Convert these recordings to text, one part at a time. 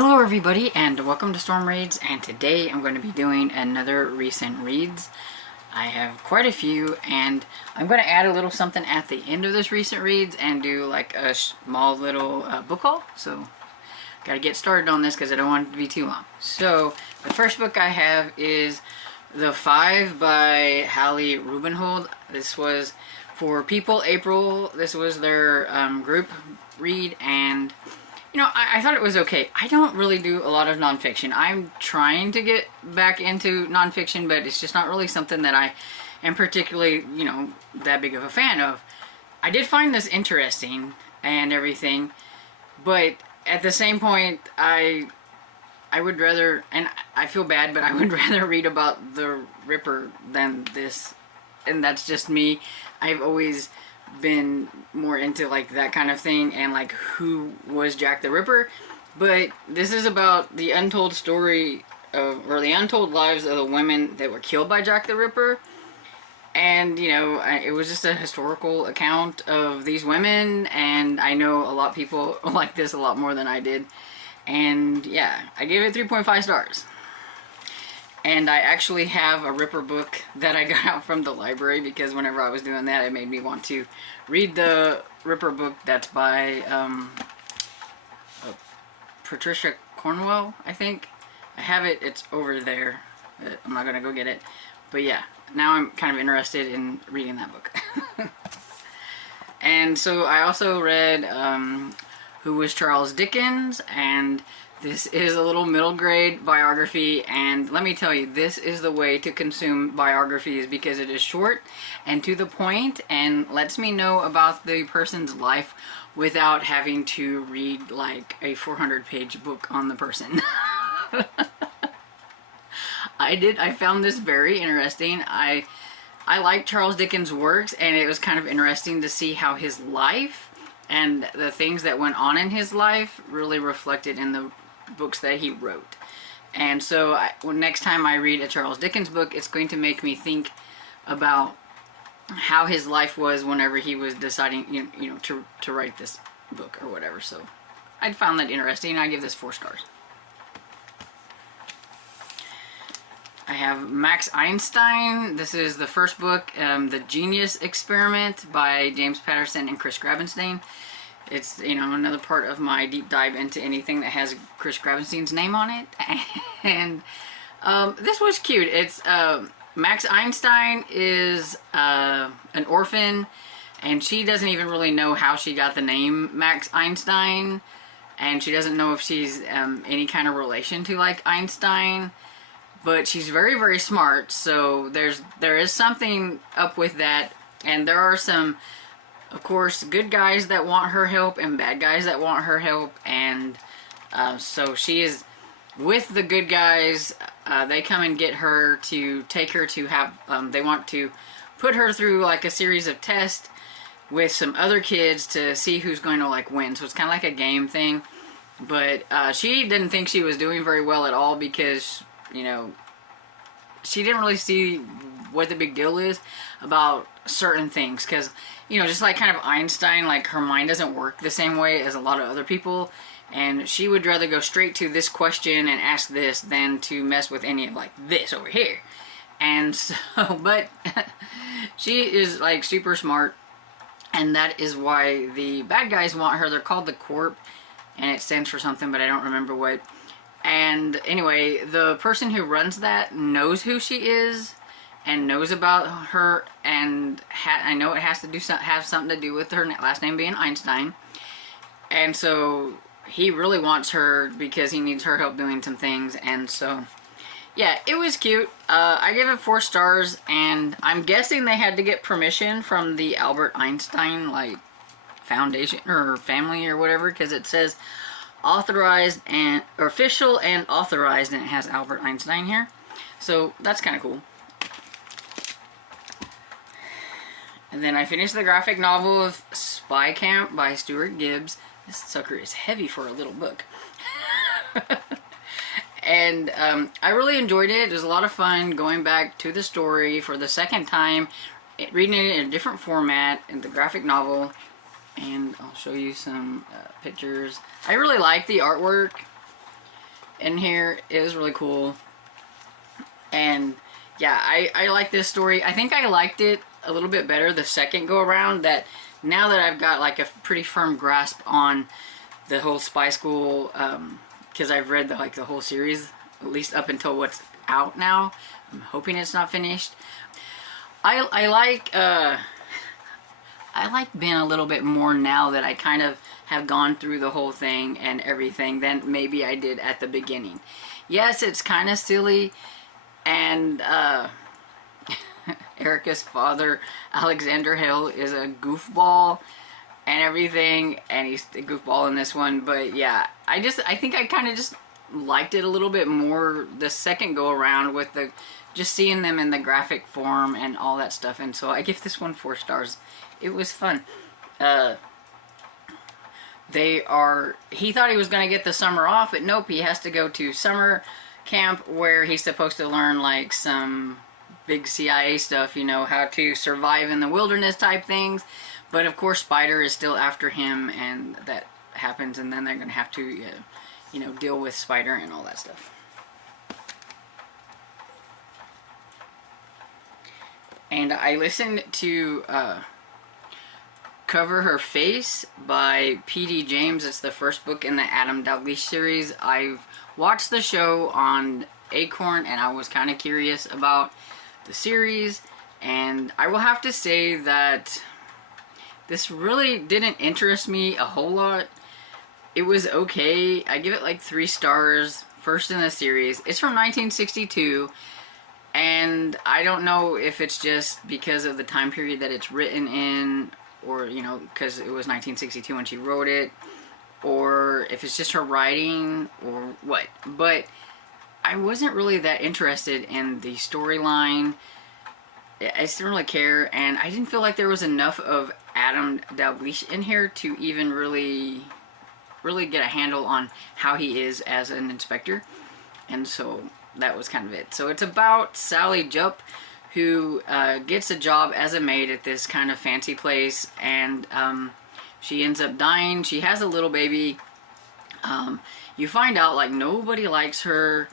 Hello everybody and welcome to Storm Raids, and today I'm going to be doing another recent reads. I have quite a few, and I'm going to add a little something at the end of this recent reads and do like a small little book haul. So got to get started on this because I don't want it to be too long. So the first book I have is The Five by Hallie Rubenhold. This was for People April. This was their group read, and you know, I thought it was okay. I don't really do a lot of nonfiction. I'm trying to get back into nonfiction, but it's just not really something that I am particularly, you know, that big of a fan of. I did find this interesting and everything, but at the same point, I would rather, and I feel bad, but I would rather read about the Ripper than this, and that's just me. I've always been more into like that kind of thing and like who was Jack the Ripper, but this is about the untold story of, or the untold lives of the women that were killed by Jack the Ripper. And you know, it was just a historical account of these women, and I know a lot of people like this a lot more than I did, and yeah, I gave it 3.5 stars. And I actually have a Ripper book that I got out from the library, because whenever I was doing that, it made me want to read the Ripper book that's by Patricia Cornwell, I think. I have it, it's over there. I'm not going to go get it. But yeah, now I'm kind of interested in reading that book. And so I also read Who Was Charles Dickens, and this is a little middle grade biography, and let me tell you, this is the way to consume biographies, because it is short and to the point and lets me know about the person's life without having to read like a 400-page book on the person. I found this very interesting. I like Charles Dickens' works, and it was kind of interesting to see how his life and the things that went on in his life really reflected in the books that he wrote. And so next time I read a Charles Dickens book, it's going to make me think about how his life was whenever he was deciding, you know, to write this book or whatever. So I found that interesting. I give this 4 stars. I have Max Einstein. This is the first book, The Genius Experiment by James Patterson and Chris Grabenstein. It's, you know, another part of my deep dive into anything that has Chris Grabenstein's name on it. And this was cute. It's Max Einstein is an orphan, and she doesn't even really know how she got the name Max Einstein, and she doesn't know if she's any kind of relation to like Einstein, but she's very, very smart. So there is something up with that, and there are some, of course, good guys that want her help and bad guys that want her help, and so she is with the good guys. They come and get her to take her to have, they want to put her through like a series of tests with some other kids to see who's going to like win. So it's kind of like a game thing, but she didn't think she was doing very well at all, because, you know, she didn't really see what the big deal is about certain things, because, you know, just like kind of Einstein, like her mind doesn't work the same way as a lot of other people, and she would rather go straight to this question and ask this than to mess with any of like this over here. And so, but she is like super smart, and that is why the bad guys want her. They're called the Corp, and it stands for something, but I don't remember what. And anyway, the person who runs that knows who she is and knows about her, and I know it has to have something to do with her last name being Einstein. And so he really wants her because he needs her help doing some things. And so yeah, it was cute. I gave it 4 stars, and I'm guessing they had to get permission from the Albert Einstein like foundation or family or whatever, because it says authorized and official and authorized, and it has Albert Einstein here. So that's kind of cool. And then I finished the graphic novel of Spy Camp by Stuart Gibbs. This sucker is heavy for a little book. And I really enjoyed it. It was a lot of fun going back to the story for the second time, reading it in a different format in the graphic novel. And I'll show you some pictures. I really like the artwork. in here. It was really cool. And yeah, I like this story. I think I liked it a little bit better the second go around. That now that I've got like a pretty firm grasp on the whole spy school, because I've read the whole series, at least up until what's out now. I'm hoping it's not finished. I like Ben a little bit more now that I kind of have gone through the whole thing and everything than maybe I did at the beginning. Yes, it's kind of silly, and Erica's father, Alexander Hill, is a goofball and everything, and he's a goofball in this one. But yeah, I think I kind of just liked it a little bit more the second go around with the just seeing them in the graphic form and all that stuff. And so I give this one 4 stars. It was fun. He thought he was going to get the summer off, but nope, he has to go to summer camp where he's supposed to learn like some big CIA stuff, you know, how to survive in the wilderness type things. But of course Spider is still after him, and that happens, and then they're going to have to, you know, deal with Spider and all that stuff. And I listened to Cover Her Face by P.D. James. It's the first book in the Adam Dalgliesh series. I've watched the show on Acorn, and I was kind of curious about the series, and I will have to say that this really didn't interest me a whole lot. It was okay. I give it like 3 stars, first in the series. It's from 1962, and I don't know if it's just because of the time period that it's written in, or, you know, because it was 1962 when she wrote it, or if it's just her writing, or what. But I wasn't really that interested in the storyline. I just didn't really care, and I didn't feel like there was enough of Adam Dalgliesh in here to even really get a handle on how he is as an inspector. And so that was kind of it. So it's about Sally Jupp, who gets a job as a maid at this kind of fancy place, and she ends up dying. She has a little baby. You find out like nobody likes her.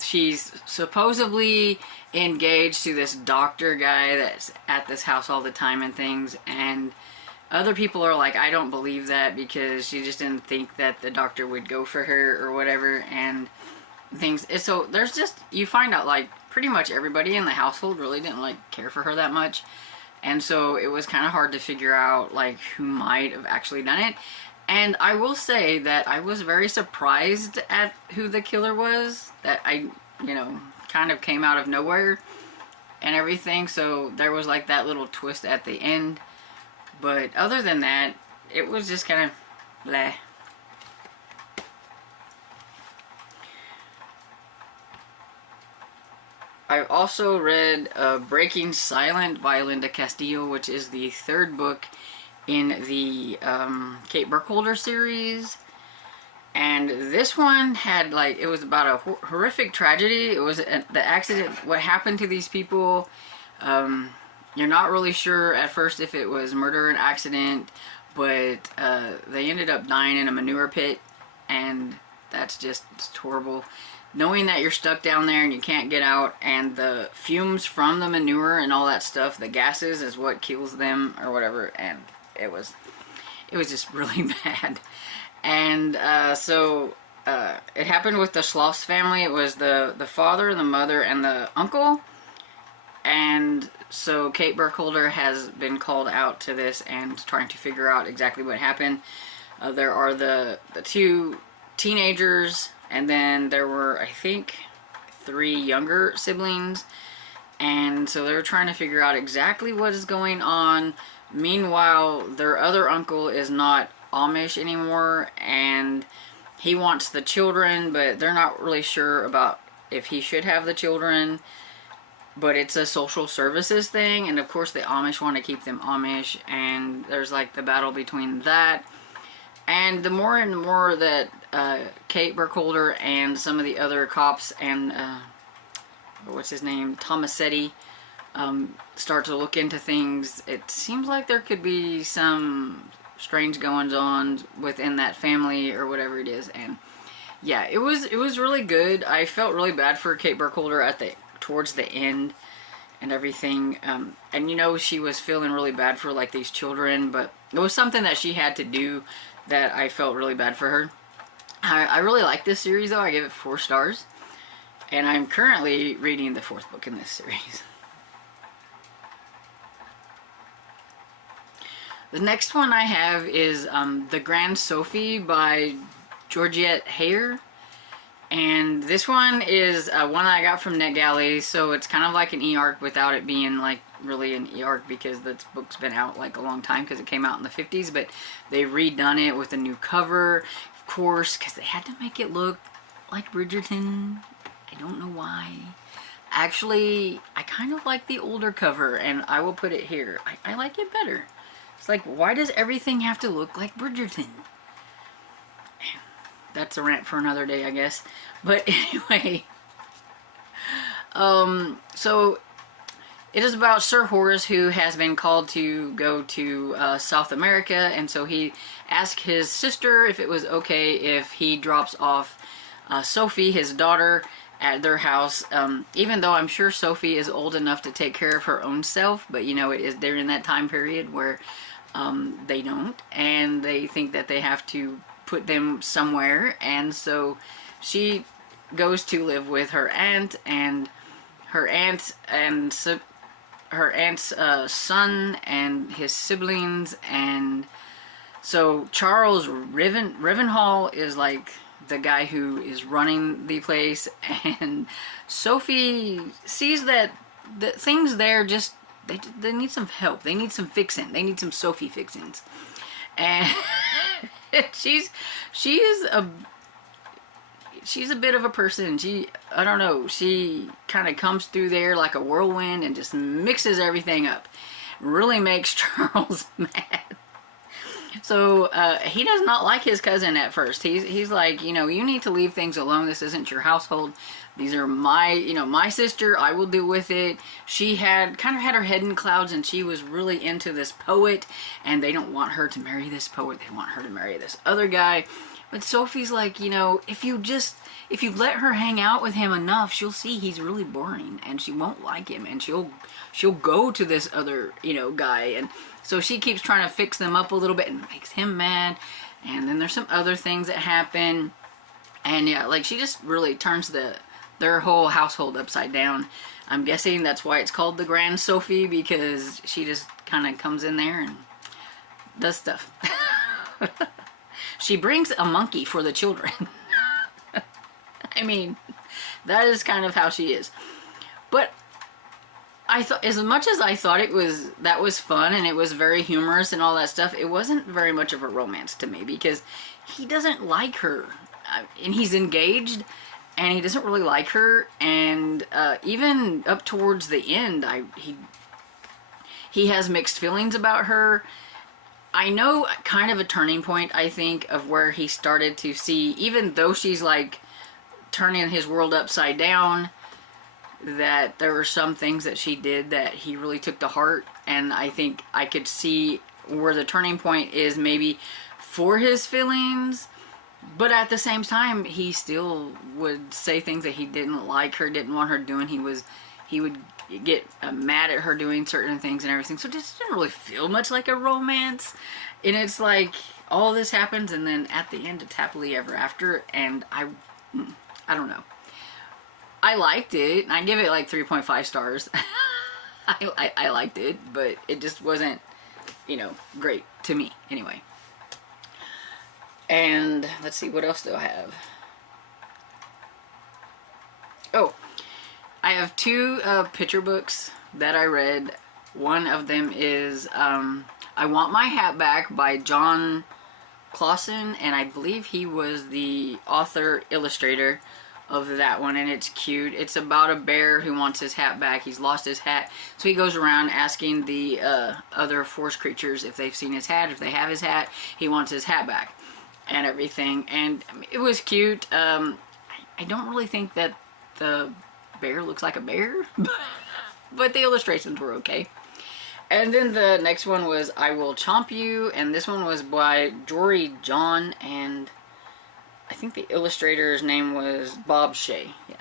She's supposedly engaged to this doctor guy that's at this house all the time and things, and other people are like, I don't believe that, because she just didn't think that the doctor would go for her or whatever, and things. So there's just, you find out like pretty much everybody in the household really didn't like care for her that much, and so it was kind of hard to figure out like who might have actually done it. And I will say that I was very surprised at who the killer was. That you know, kind of came out of nowhere and everything. So there was like that little twist at the end. But other than that, it was just kind of bleh. I also read Breaking Silent by Linda Castillo, which is the 3rd book in the Kate Burkholder series. And this one had like, it was about a horrific tragedy. It was the accident, what happened to these people. You're not really sure at first if it was murder or an accident, but they ended up dying in a manure pit, and that's just horrible. Knowing that you're stuck down there and you can't get out, and the fumes from the manure and all that stuff, the gases, is what kills them or whatever, and it was just really bad. And so it happened with the Schloss family. It was the father, the mother, and the uncle. And so Kate Burkholder has been called out to this and trying to figure out exactly what happened. There are the 2 teenagers, and then there were, I think, 3 younger siblings. And so they're trying to figure out exactly what is going on. Meanwhile, their other uncle is not Amish anymore, and he wants the children, but they're not really sure about if he should have the children. But it's a social services thing, and of course the Amish want to keep them Amish, and there's like the battle between that. And the more and more that Kate Burkholder and some of the other cops and what's his name, Tomasetti, start to look into things, it seems like there could be some strange goings-on within that family or whatever it is. And Yeah, it was really good. I felt really bad for Kate Burkholder at the towards the end and everything. And you know, she was feeling really bad for like these children, but it was something that she had to do that I felt really bad for her. I really like this series though. I give it 4 stars. And I'm currently reading the 4th book in this series. The next one I have is The Grand Sophie by Georgette Heyer. And this one is one I got from NetGalley, so it's kind of like an e-arc without it being like really an e-arc, because this book's been out like a long time because it came out in the 50s, but they redone it with a new cover, of course, because they had to make it look like Bridgerton. I don't know why. Actually, I kind of like the older cover, and I will put it here. I like it better. It's like, why does everything have to look like Bridgerton? That's a rant for another day, I guess. But anyway, so it is about Sir Horace, who has been called to go to South America, and so he asked his sister if it was okay if he drops off Sophie, his daughter, at their house, even though I'm sure Sophie is old enough to take care of her own self, but you know, they're in that time period where they don't, and they think that they have to put them somewhere, and so she goes to live with her aunt and her aunt's son and his siblings. And so Charles Rivenhall is like the guy who is running the place, and Sophie sees that the things there just they need some help. They need some fixing. They need some Sophie fixings. And she's a bit of a person. I don't know, she kind of comes through there like a whirlwind and just mixes everything up. Really makes Charles mad. So he does not like his cousin at first. He's like, you know, you need to leave things alone. This isn't your household. These are my sister. I will deal with it. She kind of had her head in clouds, and she was really into this poet, and they don't want her to marry this poet. They want her to marry this other guy. But Sophie's like, you know, if you let her hang out with him enough, she'll see he's really boring, and she won't like him, and she'll go to this other, you know, guy. And so she keeps trying to fix them up a little bit, and makes him mad. And then there's some other things that happen, and yeah, like she just really turns their whole household upside down. I'm guessing that's why it's called The Grand Sophie, because she just kind of comes in there and does stuff. She brings a monkey for the children. I mean, that is kind of how she is. But I thought, as much as I thought that was fun and it was very humorous and all that stuff, it wasn't very much of a romance to me, because he doesn't like her, and he's engaged, and he doesn't really like her. And even up towards the end, he has mixed feelings about her. I know kind of a turning point, I think, of where he started to see, even though she's like turning his world upside down, that there were some things that she did that he really took to heart. And I think I could see where the turning point is, maybe for his feelings, but at the same time, he still would say things that he didn't like her, didn't want her doing. He would get mad at her doing certain things and everything. So it just didn't really feel much like a romance. And it's like all this happens, and then at the end it's happily ever after. And I don't know. I liked it. I give it like 3.5 stars. I liked it, but it just wasn't, you know, great to me anyway. And let's see, what else do I have? Oh, I have 2 picture books that I read. One of them is I Want My Hat Back by John Clausen, and I believe he was the author illustrator of that one, and it's cute. It's about a bear who wants his hat back. He's lost his hat, so he goes around asking the other forest creatures if they've seen his hat. If they have his hat, he wants his hat back and everything. And it was cute. I don't really think that the bear looks like a bear, but the illustrations were okay. And then the next one was I Will Chomp You, and this one was by Jory John, and I think the illustrator's name was Bob Shea. Yeah.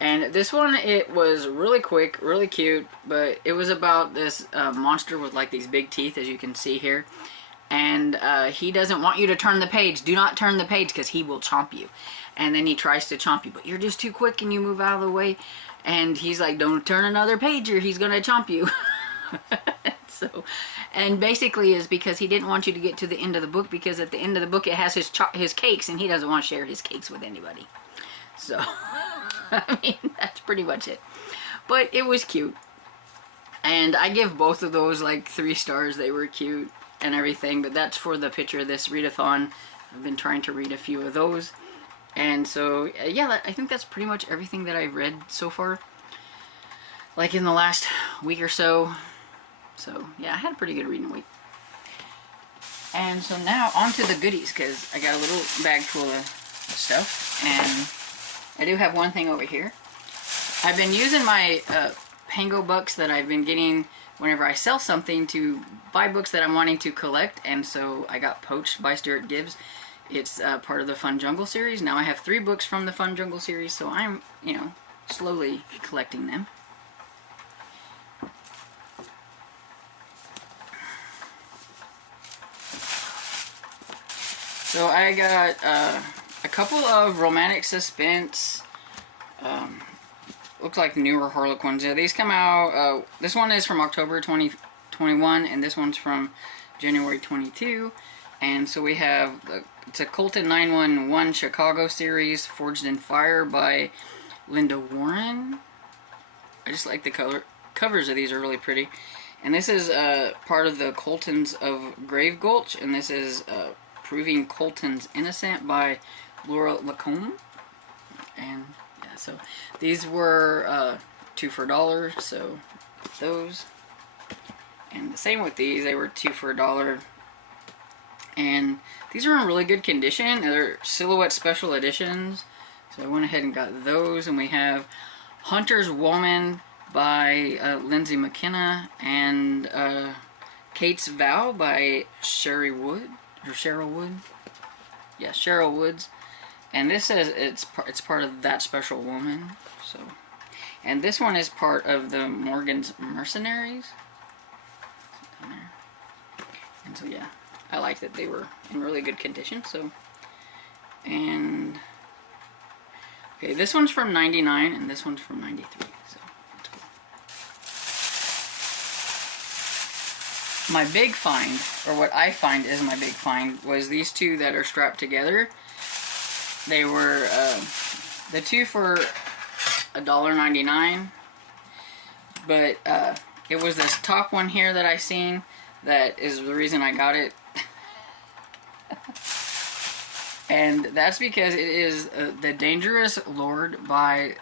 And this one, it was really quick, really cute, but it was about this monster with like these big teeth, as you can see here. And he doesn't want you to turn the page. Do not turn the page because he will chomp you. And then he tries to chomp you, but you're just too quick and you move out of the way. And he's like, don't turn another page or he's going to chomp you. So, and basically is because he didn't want you to get to the end of the book, because at the end of the book it has his cakes and he doesn't want to share his cakes with anybody. So, I mean, that's pretty much it. But it was cute. And I give both of those like 3 stars. They were cute and everything, but that's for the picture of this readathon. I've been trying to read a few of those. And so, yeah, I think that's pretty much everything that I've read so far. Like in the last week or so. So, yeah, I had a pretty good reading week. And so now, on to the goodies, because I got a little bag full of stuff. And I do have one thing over here. I've been using my Pango bucks that I've been getting whenever I sell something to buy books that I'm wanting to collect. And so I got Poached by Stuart Gibbs. It's part of the Fun Jungle series. Now I have 3 books from the Fun Jungle series, so I'm, you know, slowly collecting them. So I got a couple of romantic suspense, looks like newer Harlequins. Yeah, these come out, this one is from October 2021, and this one's from January 22. And so we have, it's a Colton 911 Chicago series, Forged in Fire by Linda Warren. I just like the covers of these are really pretty. And this is part of the Coltons of Grave Gulch, and this is Proving Colton's Innocent by Laura Lacombe. And yeah, so these were 2 for $1, so those. And the same with these, they were 2 for $1. And these are in really good condition. They're silhouette special editions, so I went ahead and got those. And we have Hunter's Woman by Lindsay McKenna, and Kate's Vow by Cheryl Wood. Yeah, Cheryl Woods. And this says it's part of That Special Woman. So, and this one is part of the Morgan's Mercenaries. And so yeah, I like that they were in really good condition. So, and okay, this one's from '99 and this one's from '93. So that's cool. My big find, or what I find is my big find, was these 2 that are strapped together. They were the 2 for $1.99, but it was this top one here that I seen that is the reason I got it. And that's because it is The Dangerous Lord by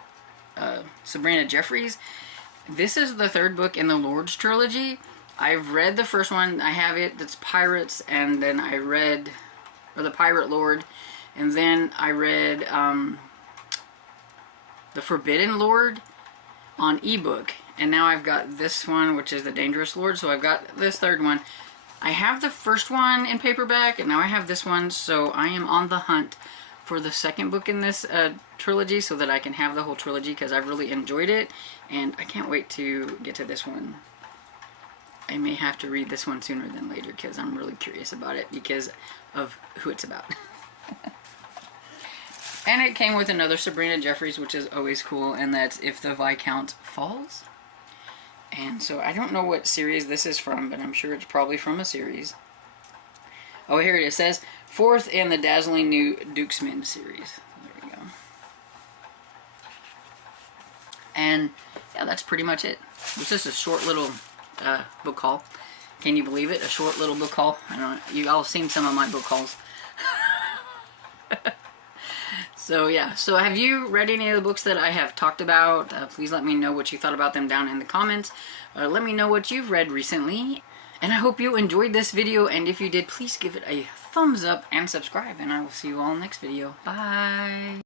Sabrina Jeffries. This is the 3rd book in the Lord's trilogy. I've read the first one. I have it. That's Pirates, and then I read, or the Pirate Lord, and then I read The Forbidden Lord on ebook. And now I've got this one, which is The Dangerous Lord. So I've got this 3rd one. I have the first one in paperback, and now I have this one. So I am on the hunt for the 2nd book in this trilogy, so that I can have the whole trilogy, because I've really enjoyed it. And I can't wait to get to this one. I may have to read this one sooner than later, because I'm really curious about it because of who it's about. And it came with another Sabrina Jeffries, which is always cool, and that's If the Viscount Falls. And so I don't know what series this is from, but I'm sure it's probably from a series. Oh, here it is. It says 4th in the Dazzling New Dukesmen series. There we go. And yeah, that's pretty much it. It's just a short little book haul. Can you believe it? A short little book haul. I don't know. You all have seen some of my book hauls. So yeah, so have you read any of the books that I have talked about? Please let me know what you thought about them down in the comments. Let me know what you've read recently. And I hope you enjoyed this video, and if you did, please give it a thumbs up and subscribe, and I will see you all next video. Bye!